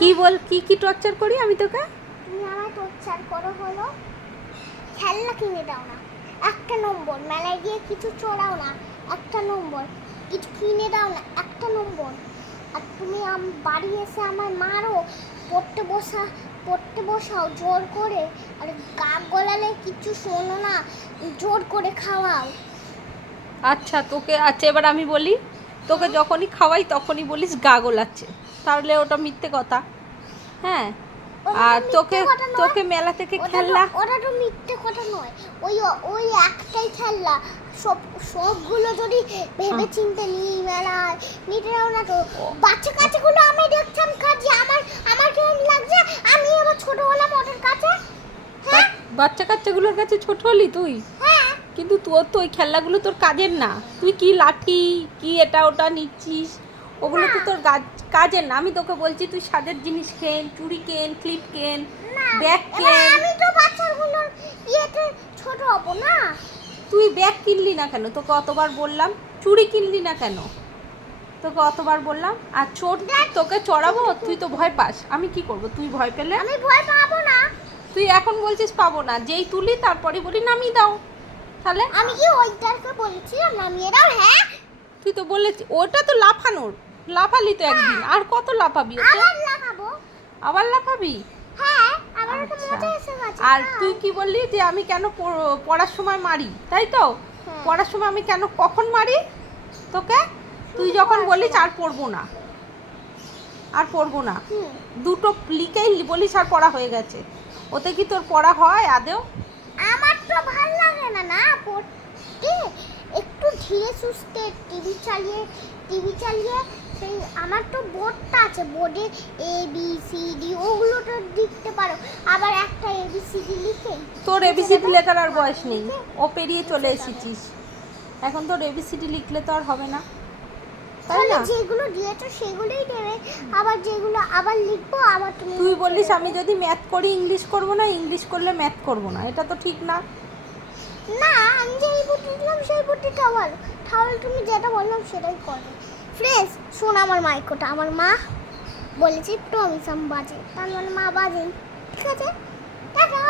কি বল, কি টর্চার করি আমি তোকে? তুমি আমায় টর্চার করো হলো খেলনা কিনে দাও না, একটা নম্বর। মেলায় গিয়ে কিছু চড়াও না, একটা নম্বর। কিছু কিনে দাও না, একটা নম্বর। আর তুমি বাড়ি এসে আমায় মারো, পড়তে বসাও জোর করে। আর গা গলালে কিছু শোনো না, জোর করে খাওয়াও। আচ্ছা এবার আমি বলি, তোকে যখনই খাওয়াই তখনই বলিস গা গোলাচ্ছে, তাহলে ওটা মিথ্যে কথা। হ্যাঁ, আর তোকে মেলা থেকে খেলনা, ওটা তো মিথ্যে কথা নয়। ওই একটাই খেলনা, সবগুলো যদি ভেবে চিন্তে নিই মেলায় নিতে দাও না তো। বাচ্চা কাচ্চাগুলো আমি দেখতাম কাজে, আমার কেমন লাগছে, আমি আবার ছোট হলাম ওদের কাছে। হ্যাঁ, বাচ্চা কাচ্চাগুলোর কাছে ছোট হলি তুই? হ্যাঁ, কিন্তু তোর তো ওই খেলনাগুলো তোর কাজের না। তুই কি লাঠি কি এটা ওটা নিচ্ছিস, ওগুলো তো তোর কাজের না। আমি তোকে বলছি তুই সাজের জিনিস কেন, চুড়ি কেন, ক্লিপ কেন, ব্যাগ কেন। আমি তো বাচ্চাগুলোর ইয়েতে ছোট হব না। তুই ব্যাগ কিনলি না কেন? তোকে অতবার বললাম। চুড়ি কিনলি না কেন? তোকে অতবার বললাম। আর তোকে চড়াবো, তুই তো ভয় পাস। আমি কি করব? তুই ভয় পেলে? আমি ভয় পাবো না। তুই এখন বলছিস পাবো না, যেই তুলি তারপরে বলি নামিয়ে দাও। তাহলে আমি কি ওইটাকে বলেছিলাম নামিয়ে দাও? হ্যাঁ, তুই তো বলেছি ওটা তো লাফানোর, লাফালি তো একদিন। আর কত লাফাবি ওতে? আবার লাগাবো। আবার লাফাবি? হ্যাঁ, আবার তো আচ্ছা। মজা এসে গেছে। আর তুই কি বললি যে আমি কেন পড়ার সময় মারি, তাই তো? হ্যাঁ। পড়ার সময় আমি কেন কখন মারি তোকে? তুই যখন বলিস আর পড়বো না, আর পড়বো না, দুটো লিখেই বলিস আর পড়া হয়ে গেছে, ওতে কি তোর পড়া হয় আদেও? আমার তো ভাল লাগে না না পড়তে। একটু ধীরে সুস্থে টিভি চালিয়ে সেই আমার তো বোর্ডটা আছে, বোর্ডে ABCD ওগুলো তো লিখতে পারো। আবার একটা ABCD লিখে তোর এবিসিডি লেখার আর বয়স নেই, ও পেরিয়ে চলে এসেছিস। এখন তোর এবিসিডি লিখলে তো আর হবে না, তাই তাহলে না? যেগুলো দিয়েছো সেগুলোই দেবে, আবার যেগুলো আবার লিখবো আবার তুমি তুই বললিস আমি যদি ম্যাথ করি ইংলিশ করব না, ইংলিশ করলে ম্যাথ করব না, এটা তো ঠিক না। না, আমি যেই বুদ্ধি দিলাম সেই বুদ্ধিটা ভালো, তাহলে তুমি যেটা বললাম সেটাই করবে। ফ্রেন্ডস, শোন আমার মাইকোটা। আমার মা বলেছে টমিসাম বাজে, তার মানে মা বাজেন। ঠিক আছে, টাটা।